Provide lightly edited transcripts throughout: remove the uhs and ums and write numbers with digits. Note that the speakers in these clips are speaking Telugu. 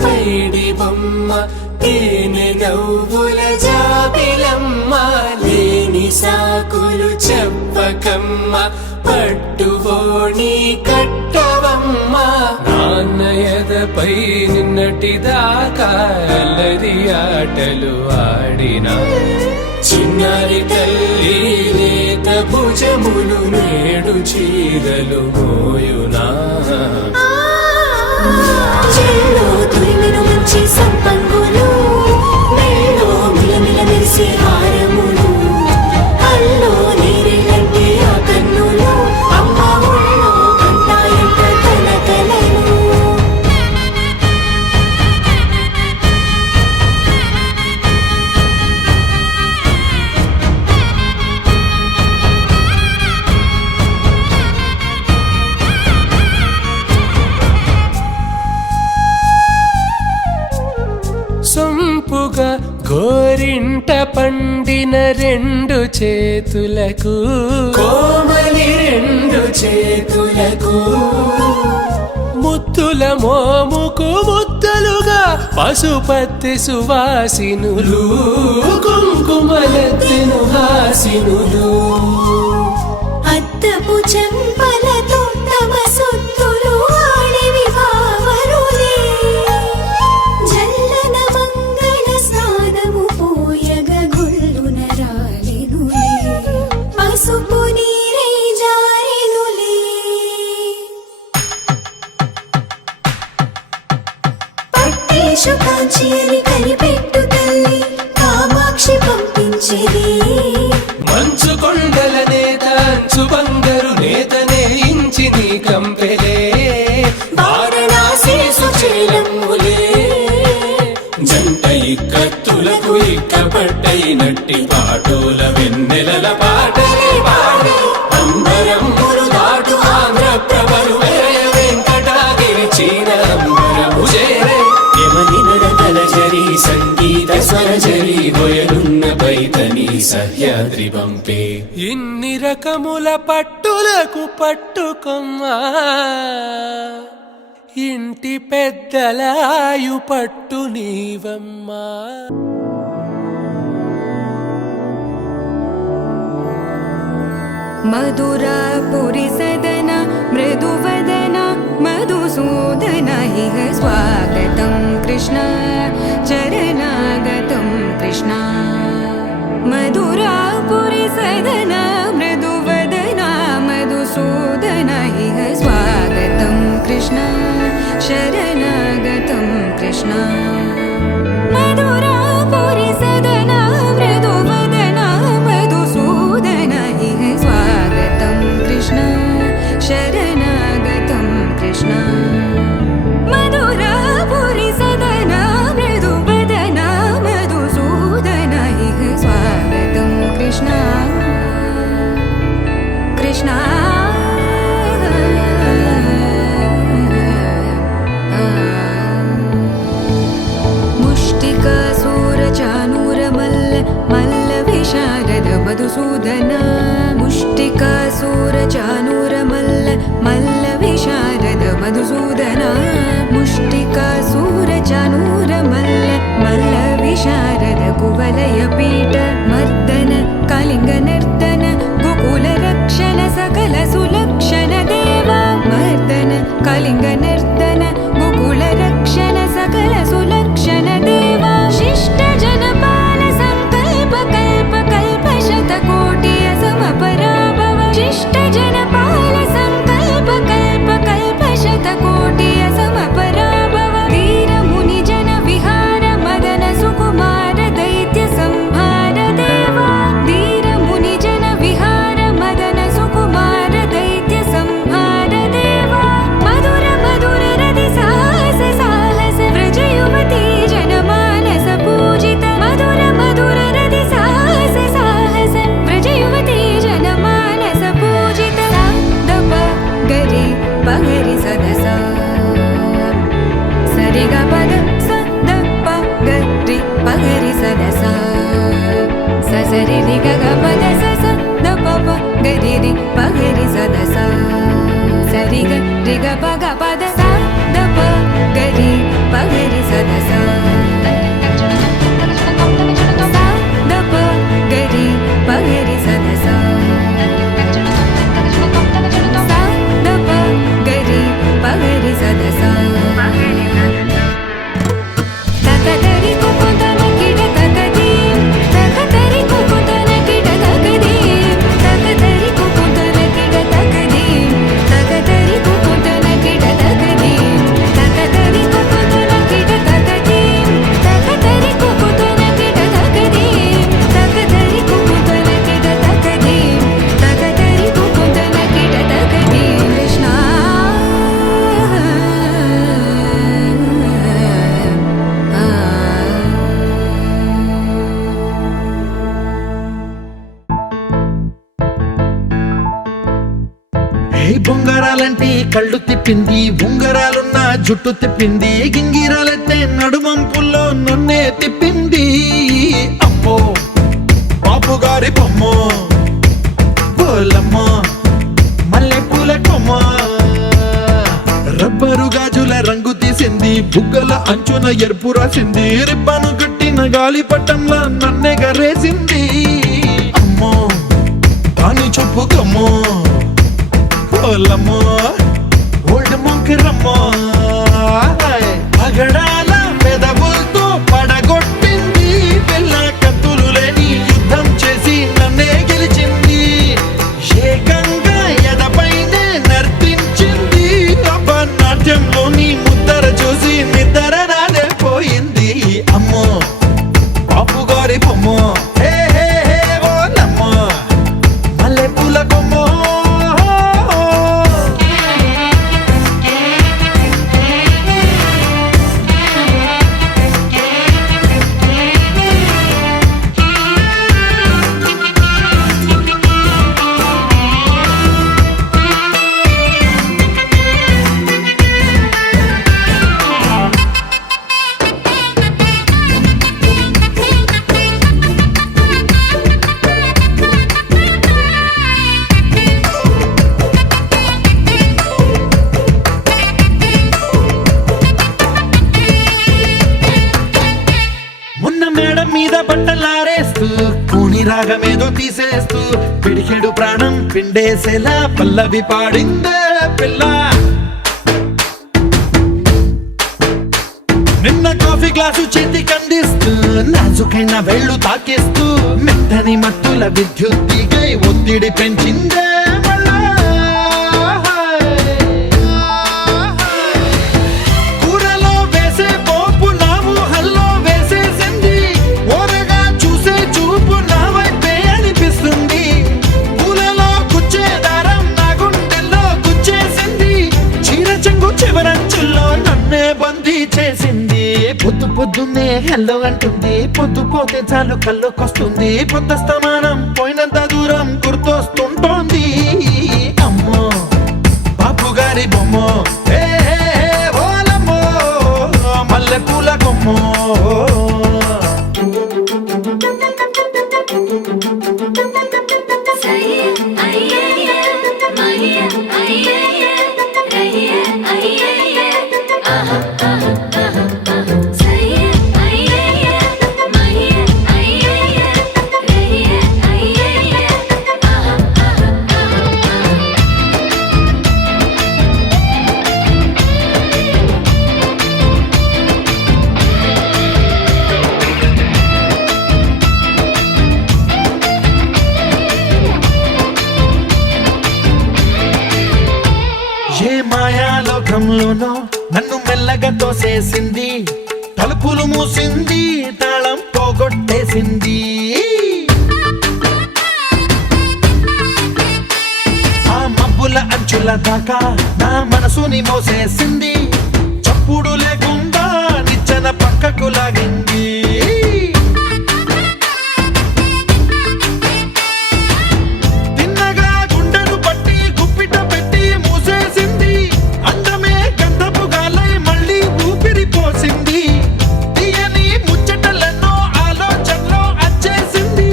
పైడి బొమ్మ తేనె నవ్వుల జాబిలమ్మ లేని సాకులు చెప్పకమ్మ పట్టువోణి కట్టవమ్మ నాన్నయదపై నిన్నటిదాకా అల్లరి ఆటలు ఆడిన చిన్నారి తల్లి లేత భుజములు నేడు చీరలు మోయునా చెల్లో తురిమిన మంచి సంపంగులు మెల్లో మిలమిల మెరిసే హారములు అల్లో నీరిలంటే ఆ కన్నులు అమ్మ ఒళ్ళో కంటాయంట కలకలను సొంపుగా గోరింట పండిన రెండు చేతులకు కోమలి రెండు చేతులకు ముత్తుల మోముకు ముద్దలుగా పసుపత్తి సువాసినులు కుంకుమలెత్తిను హాసినులు అద్దపు చెంపలతో తమ సొత్తులు ఆడివి భావరులే జల్లన మంగళ స్నానము పోయగ గొల్లున రాలినులే పసుపు నీరై జారినులే పట్టేషు కాంచి అని కనిపెట్టు తల్లి కామాక్షి పంపించిరి మంచు కొండల నేత అంచు బంగారు నేతనే ఇంచి నీ కంపెలే వారణాసి సుచేలమ్ములే జంట ఇక్కత్తులకు ఇక్కపట్టయినట్టి పాటోల వెన్నెలల పాటలే పాడే అంబరమ్ములు దాటు ఆంధ్ర ప్రభలు వేయ వెంకటాగిరి చీర అంబరము చేరే యమని నడకల జరి సంగీత స్వరజరి హొయలున్న పైతని సహ్యాద్రి పంపే ఇన్ని రకముల పట్టులకు పట్టుకొమ్మా ఇంటి పెద్దలాయు పట్టు నీవమ్మా मधुरापुरी सदन मृदुवदन मधुसूदन इह स्वागतं कृष्ण चरणागतं कृष्ण मधुरापुरी सदन मृदुवदन मधुसूदन इह स्वागतं कृष्ण शरणागतं कृष्ण मधुरापुरी सदन मृदुवदन मधुसूदन इह स्वागतं कृष्ण शरणागतं कृष्ण मधुरापुरी सदन मृदुवदन मधुसूदन इह स्वागतं कृष्ण कृष्ण मुष्टिकासूरचानूरमल्ल मल्लविशारद मधुसूदन मुष्टिकासूरचानूरमल्ल मल्लविशारद मधुसूदन मुष्टिकासूरचानूरमल्ल मल्लविशारद कुवलयपीठ मर्दन कलिङ्गनर्तन गोकुलरक्षण सकल सुलक्षण देवा मर्दन कलिङ्गनर्तन गोकुलरक्षण सकल सुलक्षण देवा शिष्ट जनपाल संकल्प कल्प कल्प शतकोटि असमपराभव शिष्ट जनपाल संकल्प कल्प कल्प शतकोटि असम లాంటి కళ్ళు తిప్పింది, ఉంగరాలున్న జుట్టు తిప్పింది, గింగిరాలెత్తే నడుమంపుల్లో నన్నే తిప్పింది. అమ్మో బాపు గారి బొమ్మ, పోలమ్మ మల్లె పూల కొమ్మ, రబ్బరు గాజుల రంగు తీసింది, బుగ్గల అంచున ఎరుపు రాసింది, రిబ్బను కట్టిన గాలి పట్టంలా నన్నే గరేసింది. అమ్మో దాని చెప్పు కమ్మో, పోలమ్మో ఓల్డ్ మొంకిరమ్మో, పగడాల పెదవులతో పడగొట్టింది, పిల్ల కత్తులు లేని యుద్ధం చేసి నన్నే గెలిచింది, ఏకంగా ఎదపైనే నర్తించింది, నాట్యంలోని ముద్దర చూసి నిద్ర నానే పోయింది. అమ్మో బాపు గారి బొమ్మ, హే హే హే ఓలమ్మ మల్లె పూల కొమ్మ. మొన్న మేడం మీద బట్టలారేస్తూ కూని రాగమేదో తీసేస్తూ పిడికెడు ప్రాణం పిండేసేలా పల్లవి పాడిందే పిల్ల. నిన్న కాఫీ గ్లాసు చేతి కందిస్తూ నాజుకైన వేళ్ళు తాకేస్తూ మెత్తని మత్తుల విద్యుత్తికై ఒత్తిడి పెంచిందే మళ్ళా. కూరలో వేసే పోపు నా ఊహల్లో వేసేసింది, ఓరగా చూసే చూపు నా వైపే అనిపిస్తుంది, పూలలో గుచ్చే దారం నా గుండెల్లో గుచ్చేసింది, చీర చెంగు చివరంచుల్లో నన్నే బందీ చేసింది. పొద్దు పొద్దున్నే హెల్లో అంటుంది, పొద్దు పోతే చాలు కళ్ళొకొస్తుంది, పొద్దస్తమానం పోయినంత దూరం గుర్తొస్తుంటోంది. అమ్మో బాపు గారి బొమ్మ, హే హే హే ఓలమ్మో మల్లె పూల కొమ్మ. ఏ మాయాలోకంలోనో నన్ను మెల్లగా తోసేసింది, తలుపులు మూసింది, తాళం పోగొట్టేసింది, ఆ మబ్బుల అంచుల దాకా నా మనసుని మోసేసింది, చప్పుడు లేకుండా నిచ్చెన పక్కకు లాగింది, తిన్నగా గుండెను పట్టి గుప్పిట పెట్టి మూసేసింది, అందమే గంధపు గాలై మళ్ళీ ఊపిరి పోసింది, తీయని ముచ్చటలెన్నో ఆలోచనలో అచ్చేసింది,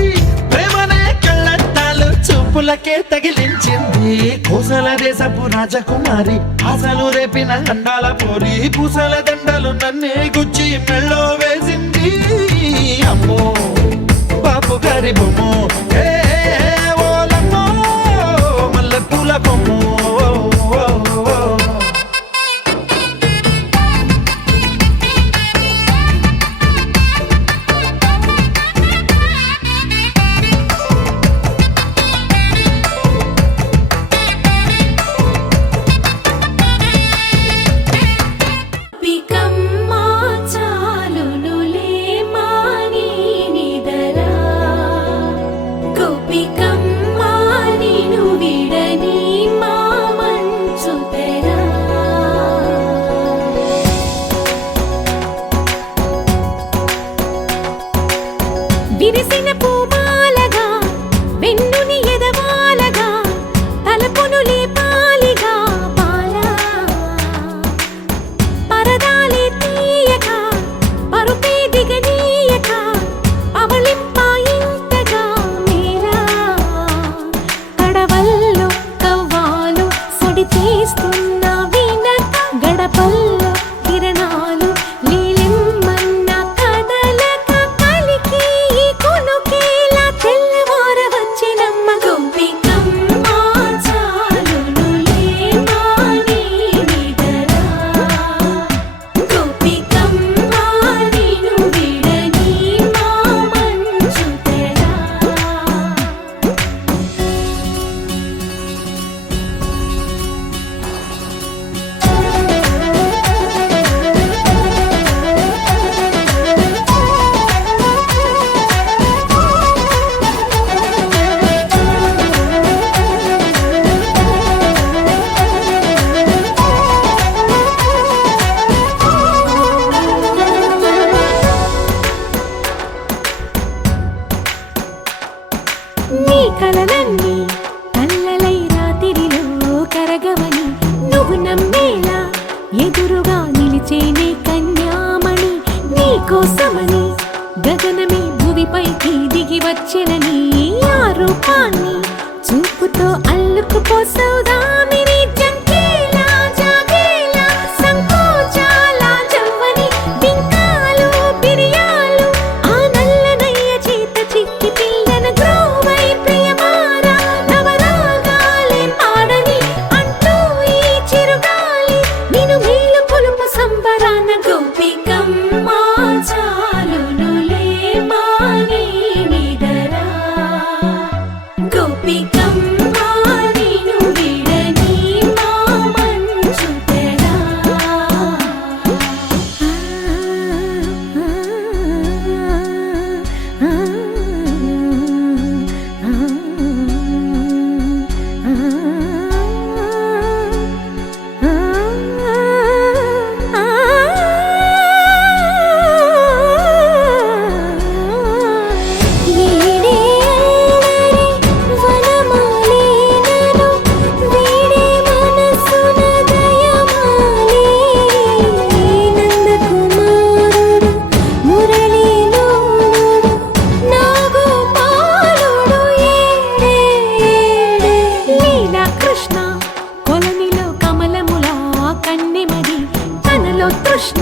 ప్రేమనే కళ్ళట్టాలు చూపులకే తగిలించింది, కోసల దేశపు రాజకుమారి ఆశలు రేపిన అండాల పోరి, పూసల దండలు నన్నే గుచ్చి మెళ్ళో వేసింది. అమ్మో బాపు గారి బొమ్మ, హే హే ఓలమ్మో మల్లె పూల కొమ్మ. పికమ్మా చాలునులే మాని నిదరా, కోసమని గగనమే భువిపైకి దిగి వచ్చినని ఆ రూపాన్ని చూపుతో అల్లుకుపోసౌదామిని జంకేలా జాగేలా సంకోచాల జవ్వని బింకాలు బిరియాలు ఆ నల్లనయ్య చేత చిక్కి పిల్లన గ్రోవై ప్రియమారా నవరాగాలే పాడని అంటూ ఈ చిరుగాలి నిన్ను మేలు కొలుపు సంబరాన గోపికమ్మ చాలునులే మాని నిదరా గోపికమ్మ నిన్ను విడని మా మంచు తెరా కృష్ణ కొలనిలో కమలములా కన్నెమది తనలో తృష్ణ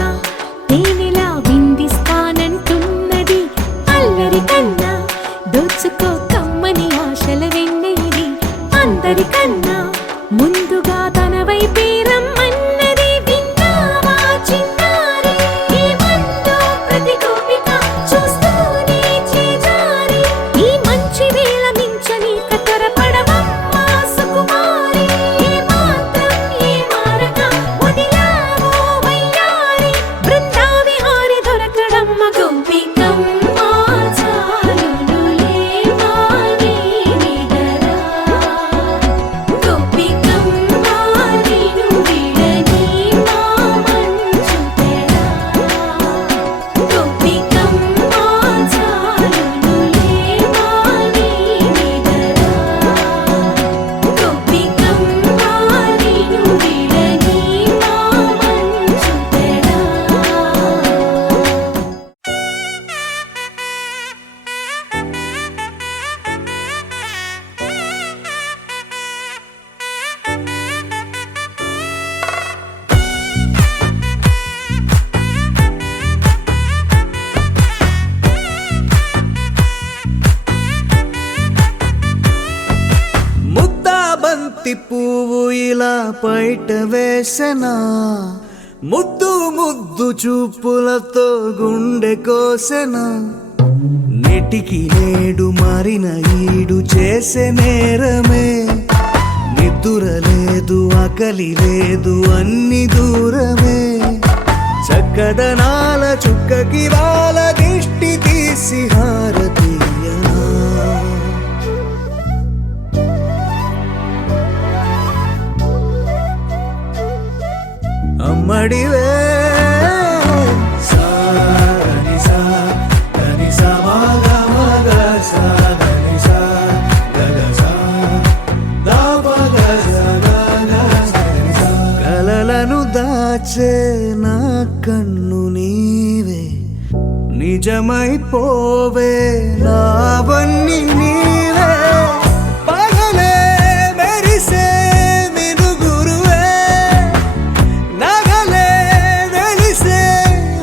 తేనెలా విందిస్తానంటున్నది అల్లరి కన్నా దోచుకో కమ్మని ఆశల వెన్నెది అందరికన్నా ముందుగా తన వైపే రమ్మన్నది విన్నావా చిన్నారి ఈ మందో ప్రతి గోపిక చూస్తూనే చేజారి ఈ మంచి వేళ మించని కతరపడవమ్మ సుకుమారి ఏ మాత్రం ఏ మారక వదిలావో వయ్యారి బృందావిహారి దొరకడమ్మ గోపికమ్మ చాలునులే మాని నిదరా గోపికమ్మ నిన్ను విడని మా మంచు తెరా గోపికమ్మ చాలునులే మాని నిదరా గోపికమ్మ నిన్ను విడని మా మంచు తెరా ముద్దాబంతి పువ్వు ఇలా బయట వేసెనా ముద్దు ముద్దు చూపులతో గుండె కోసెనా నెటికి నేడు మారిన ఈడు చేసే నేరమే నిద్ర లేదు ఆకలి లేదు అన్ని దూరమే చక్కదనాల చుక్కకి వాళ్ళ దిష్టి తీసి హారతీయనా అమ్మడివే కలలను దాచే నా కన్ను నీవే నిజమైపోవే నావన్నీ నీవే పగలే మెరిసే మినుగురువే నగలే వెలిసే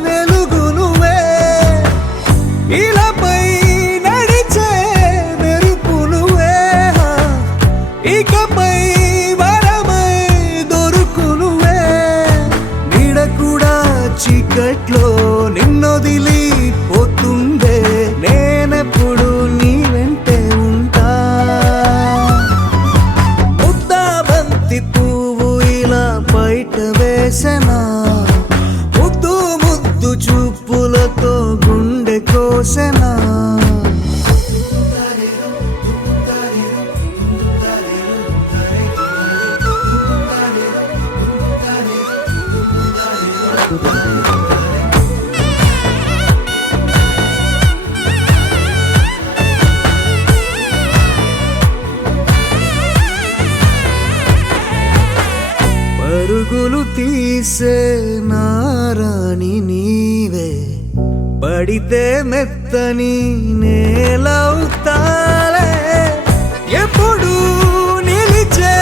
వెలుగునువే ఇలాపై నడిచే మెరుపునువే ఇకపై వరమై దొరుకునువే నీడ కూడా చీకట్లో నిన్నొదిలి పోతుందే నేనెప్పుడు నీ వెంటే ఉంటా ముద్దాబంతి పువ్వు ఇలా బయట వేసెనా ముద్దు ముద్దు చూపులతో గుండె కోసెనా పడితే మెత్తని నేలవుతాలే ఎప్పుడు నిలిచే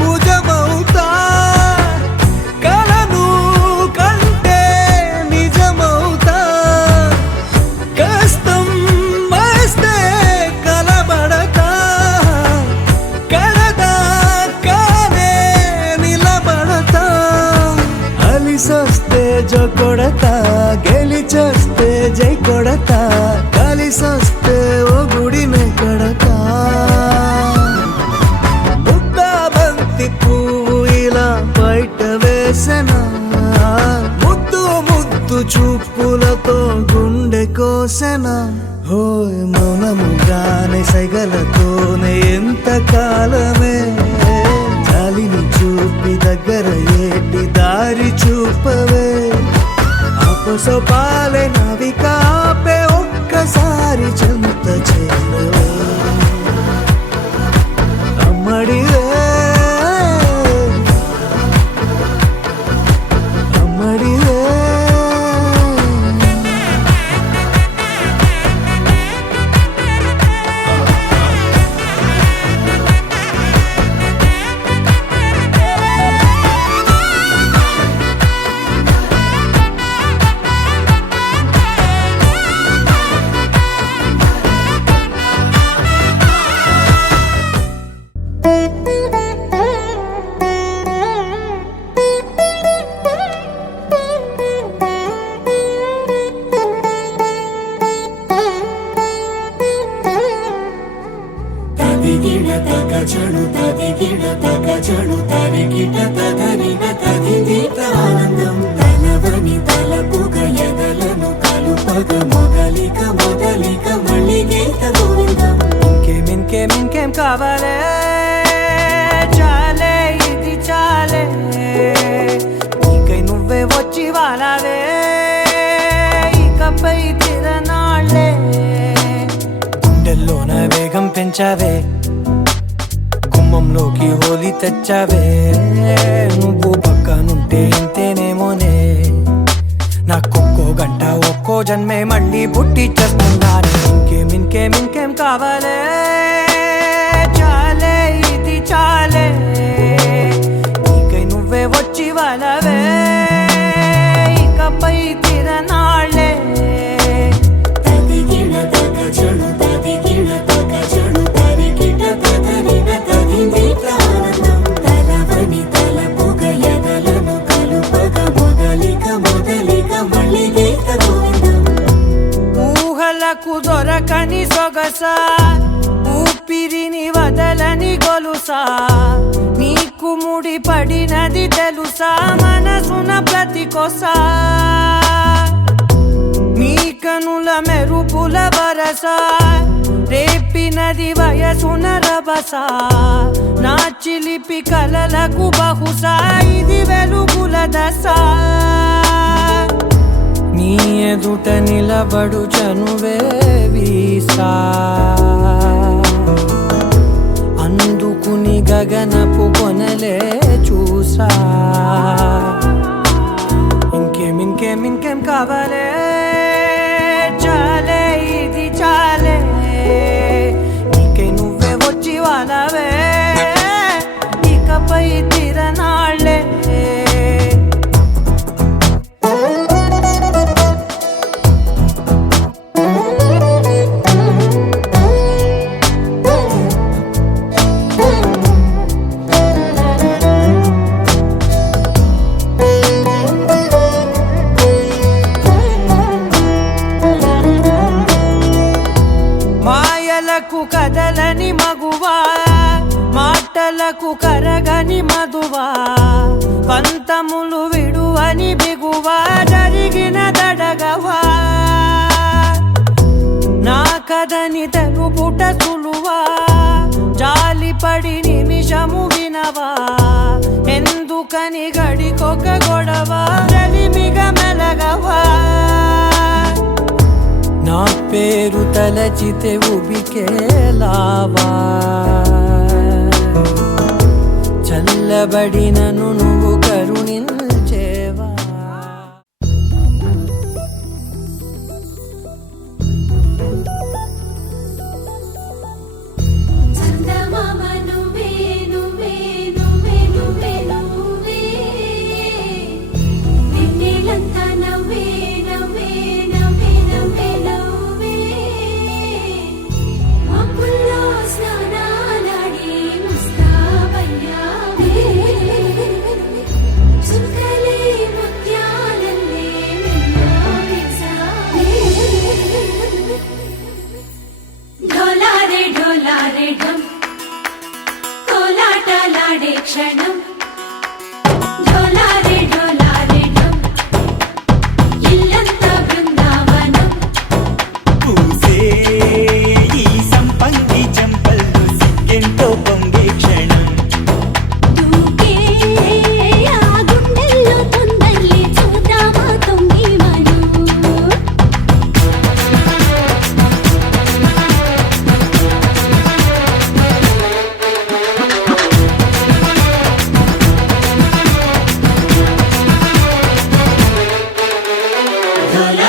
భుజమవుతా కలను కంటే నిజమవుతా కష్టం వస్తే కలబడక కడదాకానే నిలబడతా అలిసొస్తే జో కొడతా గెలిచొస్తే జై కొడతా కలిసొస్తే ఓ గుడినే కడతా ముద్దా బంతి పువ్వు ఇలా బయట వేసెనా ముద్దు ముద్దు చూపులతో గుండె కోసెనా హోయ్ మౌనముగానే సైగలతోనే ఎంత కాలమే జాలిని చూపి దగ్గర ఏటి దారి చూపవే ఆపసోపాలే నవికాపే ఒక్కసారి చెంత చేరవే అమ్మడివే అమ్మడివే తదిగిడ తగజడు తదిగిడ తగజడు తరిగిట తగరిన తదిదీత ఆనందం తలవని తలపుగ ఎదలను కలుపగ మొదలిక మొదలిక మళ్ళీ గీత గోవిందం ఇంకేం కావాలే చాలే ఇది చాలే నీకై నువ్వే వచ్చి వాలావే ఇకపై తిరనాళ్ళే గుండెల్లోన వేగం పెంచావే గుమ్మంలోకి హోలీ తెచ్చావే నువ్వు పక్కనుంటే ఇంతేనేమోనే నాకొక్కో గంట ఒక్కో జన్మే మళ్ళీ పుట్టి చేస్తున్నాను ఇంకేం కావాలే చాలే ఇది చాలే నీకై నువ్వే వచ్చి వాళ్ళవే ఇకపై తిరనాళ్ళే తదిగిడ తగజడు తదిగిడ తగజడు తరిగిట తగరిన తదిదీత ఆనందం తలవని తలపుగ ఎదలను కలుపగ మొదలిక మొదలిక మళ్ళీ గీత గోవిందం ఊహలకు దొరకని సొగసా ఊపిరిని వదలని గొలుసా నీకు ముడి పడినది తెలుసా మనసున ప్రతి కొసా నీ కనుల మెరుపుల వరస రేపినది వయసున రభస నా చిలిపి కలలకు బహుశా ఇది వెలుగుల దశ నీ ఎదుట నిలబడు చనువే వీసా అందుకుని గగనపు కొనలే చూసా ఇంకేం కావాలే చాలే ఇది చాలే నీకై నువ్వే వచ్చి వాళ్ళవే ఇకపై తిరనాళ్ళే మాయలకు కదలని మగువా మాటలకు కరగని మధువా పంతములు విడువని బిగువా జరిగిన దడగవా నా కదని తెలుపుట సులువా జాలిపడి నిమిషము వినవా ఎందుకని గడికొక గొడవ రలిమిగ మెలగవా నా పేరు తలచితే ఉబికేలావా చల్లబడినను నువ్వు కరుణించేవా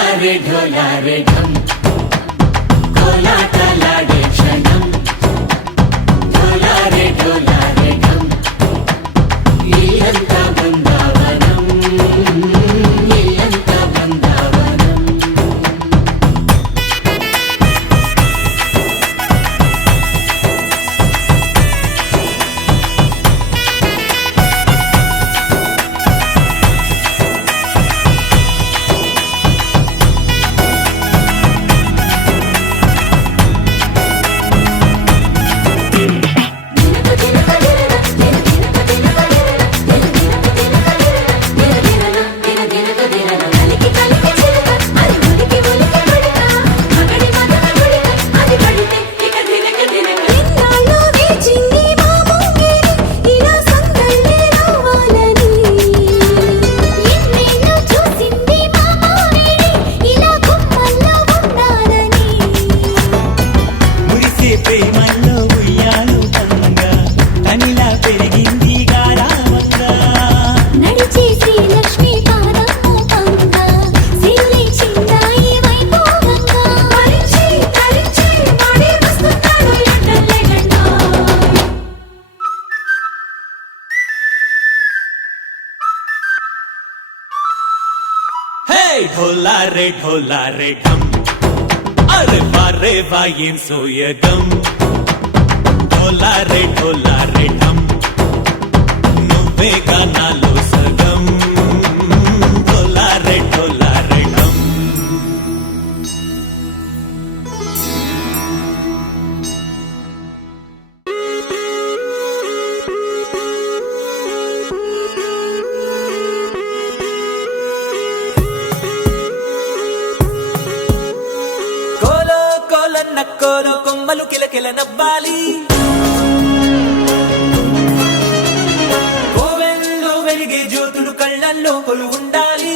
ఢోలారే ఢోలారే ఢం కోలాటలాడే క్షణం ఢోలారే ఢోలారే ఢం ఇల్లంతా బృందావనం ఇల్లంతా బృందావనం ప్రేమల్లో ఉయ్యాలు పంగా తనిలా పెరిగింది గారావంగా నడిచే శ్రీలక్ష్మి పాదము పంగ సిల్లి చిందాయి వైభోగంగా పరిచి పరిచి మడి వస్తున్నాడు ఎట్టలేగండా హే ఢోలారే ఢమ్ అరే వారే వాయేం సోయగం ఢోలారే ఢమ్ నువ్వే గానాలో సగం ఢోలారే ఢమ్ కోలో కోలన్న కోలో కొమ్మలు కిలకిల నవ్వాలి కోవెల్లో వెలిగే జ్యోతులు కళ్ళల్లో కొలు ఉండాలి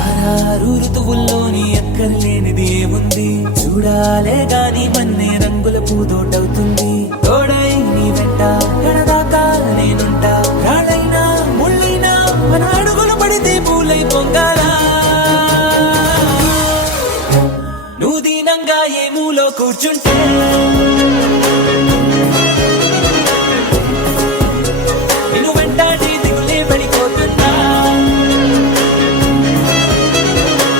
ఆరారు ఋతువుల్లోని ఎక్కర్లేనిది ఏముంది చూడాలే గాని మన్నే రంగుల పూదోటవుతుంది తోడై నీ వెంట గడదాకా నేనుంటా రాళ్ళైనా ముళ్ళైనా మన అడుగులు పడితే పూలై పొంగాలా నువ్వు దీనంగా ఏ మూలో కూర్చుంటే నిన్ను వెంటాడి దిగులే పడిపోతుందా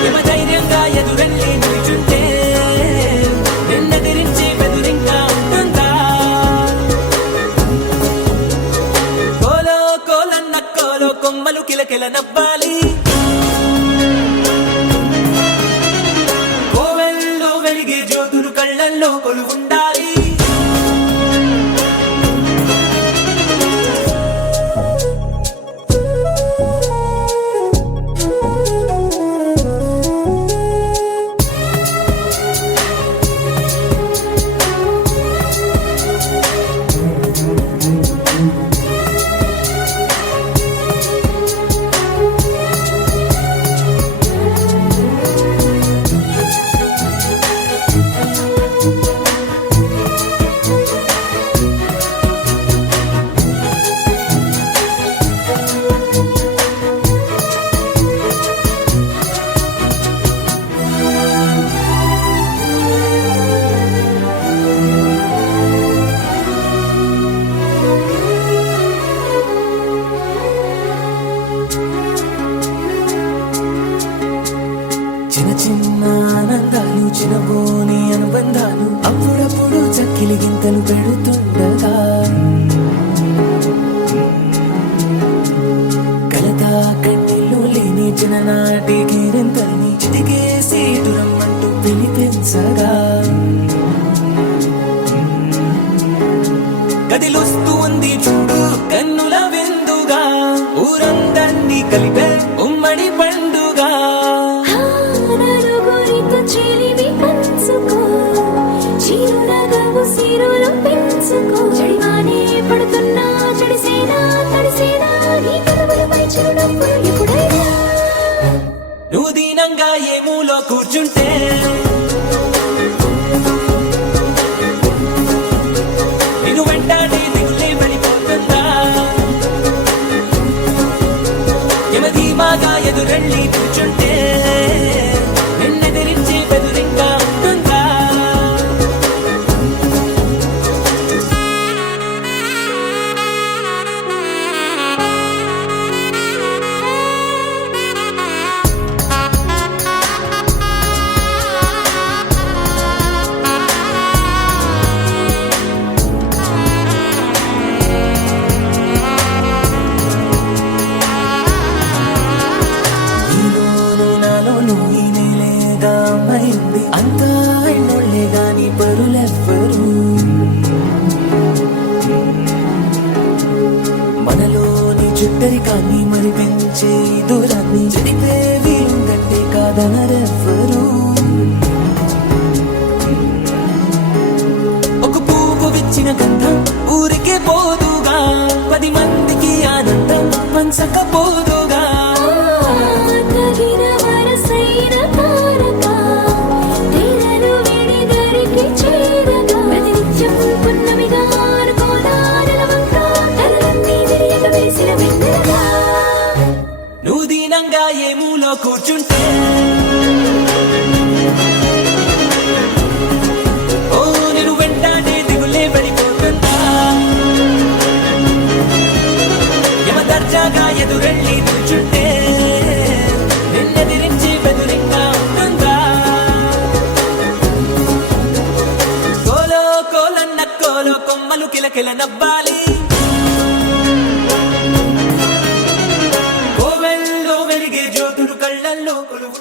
యమ ధైర్యంగా ఎదురెళ్ళి నిల్చుంటే నిన్నెదిరించి బెదురింకా ఉంటుందా కోలో కోలన్న కోలో కొమ్మలు కిలకిల నవ్వాలి కోవెల్లో వెలిగే జ్యోతులు కళ్ళల్లో కొలు ఉండాలి చిన్న చిన్న ఆనందాలు చిన్నబోని అనుబంధాలు అప్పుడప్పుడు చక్కిలి గింతలు పెడుతుండగా కలతా కన్నీళ్ళు లేని చిన్ననాటి గిరింతల్ని చిటికేసి దూరమ్మంటూ పిలిపించగా కదిలొస్తూ ఉంది చూడు కన్నుల విందుగా ఊరందర్నీ కలిపే ఉమ్మడి పండుగ నలుగురితో చెలివి పంచుకో చిరునగవు సిరులు పెంచుకో చెడివానే పడుతున్నా చెడిసేనా తడిసేనా నీ కదవులపై చిరునవ్వులు ఎప్పుడైనా నువ్వు దీనంగా ఏ మూలో కూర్చుంటే నిన్ను వెంటాడి దిగులే పడిపోతుందా యమధీమ దర్జాగా ఎదురెళ్ళి కూర్చుంటే నిన్నెదిరించి బెదురింగా ఉంటుందా? నీలోను నాలోను ఈ నేలేగా అమ్మాయింది. అంతా ఎన్నోళ్లే గాని పరులెవ్వరు. మనలోని చుట్టరికాన్ని మరి పెంచే దూరాన్ని చెడిపే వీలుందంటే కాదనరెవ్వరు. ఒక పువ్వు విచ్చిన గంధం ఊరికే పోదుగా, 10 మందికి ఆనందం పంచకపోదుగా. తగిన వరసైన తారక తీరను విడి దరికి చేరగా ప్రతినిత్యం పున్నమిగా అనుకోదారల వంక తలలన్నీ విరియక వేసిన వెన్నెలగా. నువ్వు దీనంగా ఏ మూలో కూర్చుంటే ఓ నేను వెంటాడే దిగులే పడిపోతుందా? యమ దర్జాగా ఎదురెళ్ళి కూర్చుంటే నిన్నెదిరించి బెదురింగా ఉంటుందా? కోలో కోలన్న కోలో కొమ్మలు కిలకిల నవ్వాలి. కోవెల్లో వెలిగే జ్యోతులు కళ్ళల్లో కొలువు